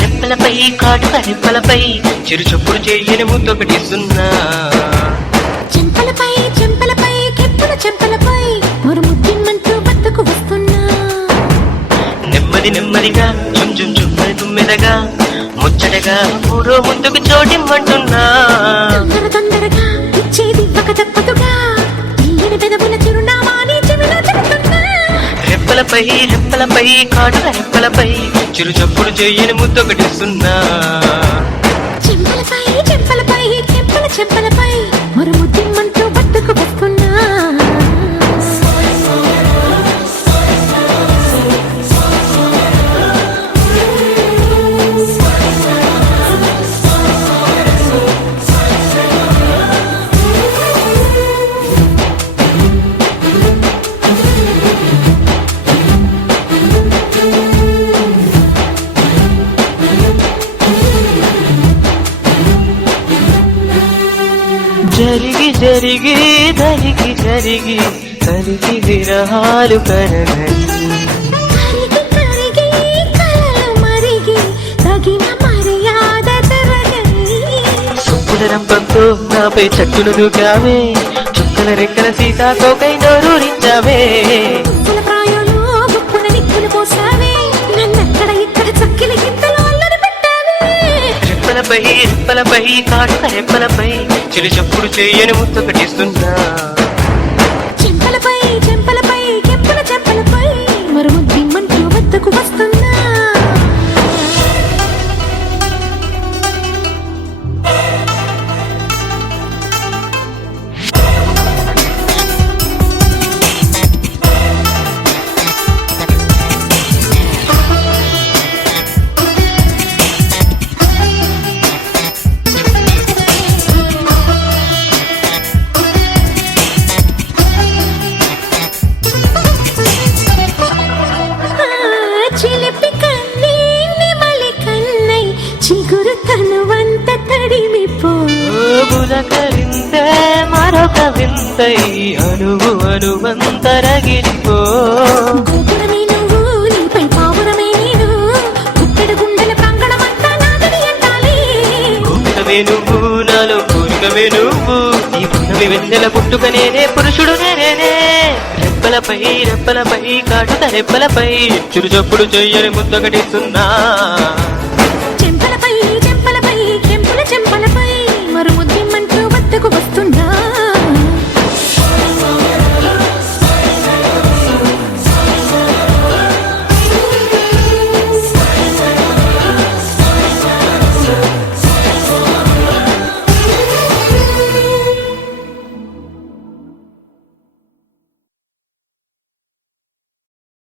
రెప్పలపై కాటుక రెప్పలపై చిరు చొప్పుడు చేయని ముద్దొకటి సున్నా చెంపలపై కెప్పుల చెంపలపై మరు ముద్దిమ్మంటూ బతుకు వస్తున్నా నెమ్మదిగా చుమ్మది తుమ్మెదగా ముచ్చటగా మూడో ముద్దుకు చోటిమ్మంటున్నా తొందరగా ఇచ్చేది ఒక తప్పదుగా తీయని పెదవుల చిరునామా నీ చెవిలో చెబుతున్నా రెప్పలపై కాటుక రెప్పలపై చిరు చొప్పుడు చేయని ముద్దొకటి సున్నా చెంపలపై కెప్పుల చెంపలపై మరు ముద్దిమ్మంటూ బతుకు వస్తున్నా జరిగి కలిగి విరహాలు కరగని సుబ్బురంపంతో నాపై చట్టును దూకావే చుక్కల రెక్కల సీతాకోకై నోరూరించావే రెప్పలపై కాటుక రెప్పలపై చిరు చప్పుడు చేయని ముద్దొకటిస్తున్నా చెంపలపై కెప్పుల చెంపలపై మరు ముద్దిమ్మంటూ వద్దకు వస్తున్నా పులకరిందే మరొక వింతై అనువంతరగిరిపో గోపురమే నువ్వు నీపై పావురమే నేను పుట్టెడు గుండెల ప్రాంగణమంతా నాదని అంటాలి కోరికవే నువ్వు నాలో కోరికవే నువ్వు నీ పున్నమి వెన్నెల పుట్టుక నేనే పురుషుడు నేనే రెప్పలపై కాటుక రెప్పలపై చిరు చప్పుడు చెయ్యని ముద్దొకటిస్తున్నా